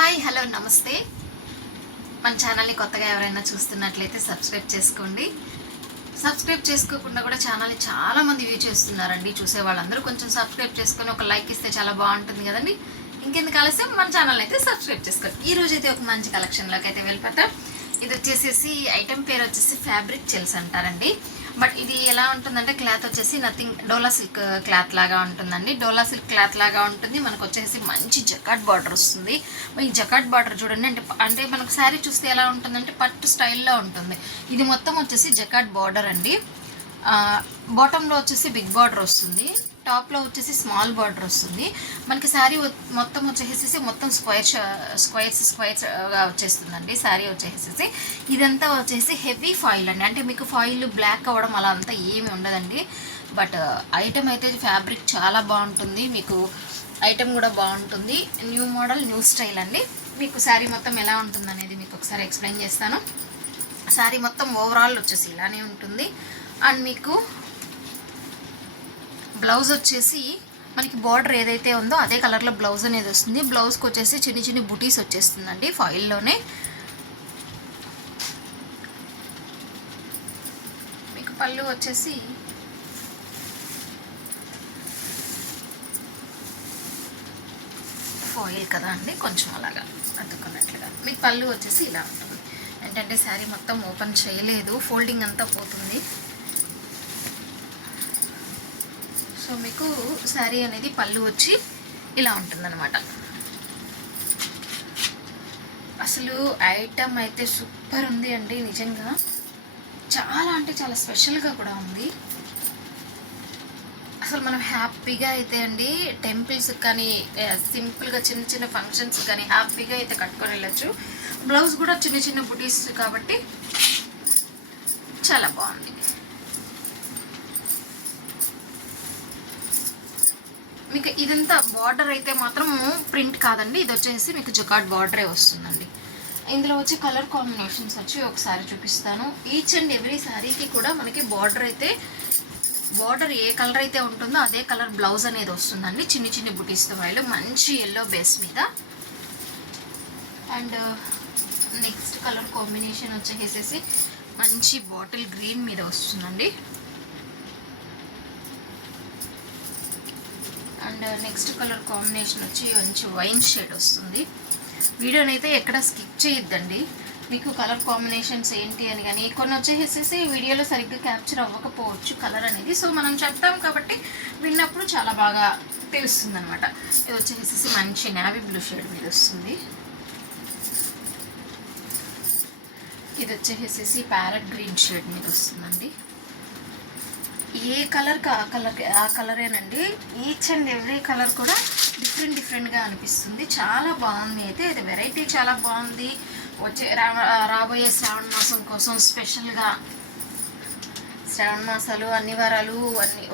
Hi hello నమస్తే. మన ఛానల్ని కొత్తగా ఎవరైనా చూస్తున్నట్లయితే సబ్స్క్రైబ్ చేసుకోండి. సబ్స్క్రైబ్ చేసుకోకుండా కూడా ఛానల్ని చాలామంది వ్యూ చేస్తున్నారండి. చూసే వాళ్ళందరూ కొంచెం సబ్స్క్రైబ్ చేసుకొని ఒక లైక్ ఇస్తే చాలా బాగుంటుంది కదండి. ఇంకెందుకు ఆలస్యం, మన ఛానల్ని అయితే సబ్స్క్రైబ్ చేసుకోండి. ఈరోజు అయితే ఒక మంచి కలెక్షన్లోకి అయితే వెళ్ళిపోతాం. ఇది వచ్చేసి ఐటెం పేరు వచ్చేసి ఫ్యాబ్రిక్ చెల్స్ అంటారండి. బట్ ఇది ఎలా ఉంటుందంటే క్లాత్ వచ్చేసి నథింగ్ డోలా సిల్క్ క్లాత్ లాగా ఉంటుందండి. డోలా సిల్క్ క్లాత్ లాగా ఉంటుంది. మనకు వచ్చేసి మంచి జకాట్ బార్డర్ వస్తుంది. ఈ జకాట్ బార్డర్ చూడండి, అంటే మనకు శారీ చూస్తే ఎలా ఉంటుందంటే పట్టు స్టైల్లో ఉంటుంది. ఇది మొత్తం వచ్చేసి జకాట్ బార్డర్ అండి. బాటంలో వచ్చేసి బిగ్ బార్డర్ వస్తుంది, టాప్లో వచ్చేసి స్మాల్ బార్డర్ వస్తుంది. మనకి శారీ మొత్తం వచ్చేసేసి మొత్తం స్క్వైర్స్గా వచ్చేస్తుందండి. శారీ వచ్చేసేసి ఇదంతా వచ్చేసి హెవీ ఫాయిల్ అండి. అంటే మీకు ఫాయిల్ బ్లాక్ అవ్వడం అలా అంతా ఏమి ఉండదండి. బట్ ఐటమ్ అయితే ఫ్యాబ్రిక్ చాలా బాగుంటుంది, మీకు ఐటమ్ కూడా బాగుంటుంది. న్యూ మోడల్ న్యూ స్టైల్ అండి. మీకు శారీ మొత్తం ఎలా ఉంటుంది అనేది మీకు ఒకసారి ఎక్స్ప్లెయిన్ చేస్తాను. శారీ మొత్తం ఓవరాల్ వచ్చేసి ఇలానే ఉంటుంది. అండ్ మీకు బ్లౌజ్ వచ్చేసి మనకి బార్డర్ ఏదైతే ఉందో అదే కలర్లో బ్లౌజ్ అనేది వస్తుంది. బ్లౌజ్కి వచ్చేసి చిన్న చిన్న బుటీస్ వచ్చేస్తుందండి ఫాయిల్లోనే. మీకు పళ్ళు వచ్చేసి ఫాయిల్ కదా అండి, కొంచెం అలాగా అతుక్కున్నట్లుగా. మీకు పళ్ళు వచ్చేసి ఇలా ఉంటుంది. ఏంటంటే శారీ మొత్తం ఓపెన్ చేయలేదు, ఫోల్డింగ్ అంతా పోతుంది. సో మీకు శారీ అనేది పళ్ళు వచ్చి ఇలా ఉంటుందన్నమాట. అసలు ఐటమ్ అయితే సూపర్ ఉంది అండి, నిజంగా చాలా అంటే చాలా స్పెషల్గా కూడా ఉంది. అసలు మనం హ్యాపీగా అయితే అండి టెంపుల్స్ కానీ సింపుల్గా చిన్న చిన్న ఫంక్షన్స్ కానీ హ్యాపీగా అయితే కట్టుకొని వెళ్ళచ్చు. బ్లౌజ్ కూడా చిన్న చిన్న బుటీస్ కాబట్టి చాలా బాగుంది. మీకు ఇదంతా బార్డర్ అయితే మాత్రం ప్రింట్ కాదండి, ఇది వచ్చేసి మీకు జకాట్ బార్డరే వస్తుందండి. ఇందులో వచ్చి కలర్ కాంబినేషన్స్ వచ్చి ఒకసారి చూపిస్తాను. ఈచ్ అండ్ ఎవ్రీ శారీకి కూడా మనకి బార్డర్ ఏ కలర్ అయితే ఉంటుందో అదే కలర్ బ్లౌజ్ అనేది వస్తుందండి. చిన్న చిన్న బుటీస్తో వాళ్ళు మంచి ఎల్లో బేస్ మీద. అండ్ నెక్స్ట్ కలర్ కాంబినేషన్ వచ్చేసేసి మంచి బాటిల్ గ్రీన్ మీద వస్తుందండి. అండ్ నెక్స్ట్ కలర్ కాంబినేషన్ వచ్చి మంచి వైన్ షేడ్ వస్తుంది. వీడియోని అయితే ఎక్కడ స్కిప్ చేయొద్దండి. మీకు కలర్ కాంబినేషన్స్ ఏంటి అని కానీ కొన్ని వచ్చేసేసి వీడియోలో సరిగ్గా క్యాప్చర్ అవ్వకపోవచ్చు కలర్ అనేది. సో మనం చెప్తాం కాబట్టి విన్నప్పుడు చాలా బాగా తెలుస్తుంది అనమాట. ఇది వచ్చేసేసి మంచి నేవీ బ్లూ షేడ్ మీద వస్తుంది. ఇది వచ్చేసేసి ప్యారెట్ గ్రీన్ షేడ్ మీద వస్తుందండి. ఏ కలర్కి ఆ కలరేనండి. ఈచ్ అండ్ ఎవ్రీ కలర్ కూడా డిఫరెంట్గా అనిపిస్తుంది. చాలా బాగుంది అయితే ఇది వెరైటీ చాలా బాగుంది. వచ్చే రాబోయే శ్రావణ మాసం కోసం స్పెషల్గా శ్రావణ మాసాలు అన్ని వారాలు అన్ని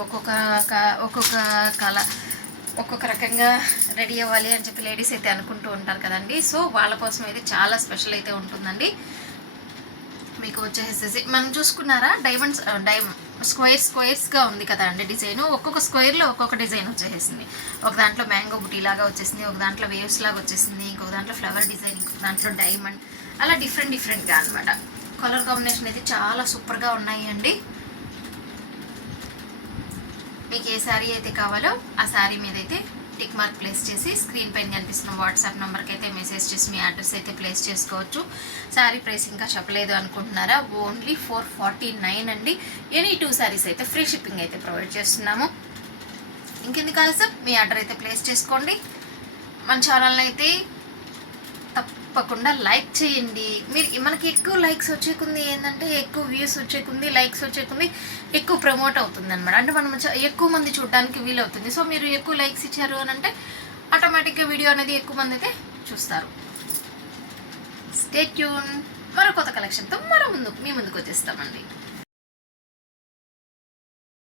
ఒక్కొక్క రకంగా రెడీ అవ్వాలి అని చెప్పి లేడీస్ అయితే అనుకుంటూ ఉంటారు కదండి. సో వాళ్ళ కోసం అయితే చాలా స్పెషల్ అయితే ఉంటుందండి. మీకు వచ్చేసేసి మనం చూసుకున్నారా స్క్వేర్స్గా ఉంది కదా అండి డిజైన్. ఒక్కొక్క స్క్వేర్లో ఒక్కొక్క డిజైన్ వచ్చేసింది. ఒక దాంట్లో మ్యాంగో బుటీ లాగా వచ్చేసింది, ఒక దాంట్లో వేవ్స్ లాగా వచ్చేసింది, ఇంకొక దాంట్లో ఫ్లవర్ డిజైన్, ఇంకొక దాంట్లో డైమండ్, అలా డిఫరెంట్గా అనమాట. కలర్ కాంబినేషన్ అయితే చాలా సూపర్గా ఉన్నాయి అండి. మీకు ఏ శారీ అయితే కావాలో ఆ శారీ మీద అయితే టిక్ మార్క్ ప్లేస్ చేసి స్క్రీన్ పైన కనిపిస్తున్న వాట్సాప్ నెంబర్కి అయితే మెసేజ్ చేసి మీ అడ్రస్ అయితే ప్లేస్ చేసుకోవచ్చు. శారీ ప్రైస్ ఇంకా చెప్పలేదు అనుకుంటున్నారా? ఓన్లీ 449 అండి. ఎనీ 2 శారీస్ అయితే ఫ్రీ షిప్పింగ్ అయితే ప్రొవైడ్ చేస్తున్నాము. ఇంకెందుకు ఆలస్యం, మీ ఆర్డర్ అయితే ప్లేస్ చేసుకోండి. మన ఛానల్ని అయితే తప్పకుండా లైక్ చేయండి. మనకి ఎక్కువ లైక్స్ వచ్చేకుంది ఏంటంటే ఎక్కువ వ్యూస్ వచ్చేకుంది, లైక్స్ వచ్చేకుంది ఎక్కువ ప్రమోట్ అవుతుంది అనమాట. అంటే మనం ఎక్కువ మంది చూడడానికి వీలవుతుంది. సో మీరు ఎక్కువ లైక్స్ ఇచ్చారు అని అంటే ఆటోమేటిక్గా వీడియో అనేది ఎక్కువ మంది అయితే చూస్తారు. Stay tune. మరో కొత్త కలెక్షన్తో మీ ముందుకు వచ్చేస్తామండి.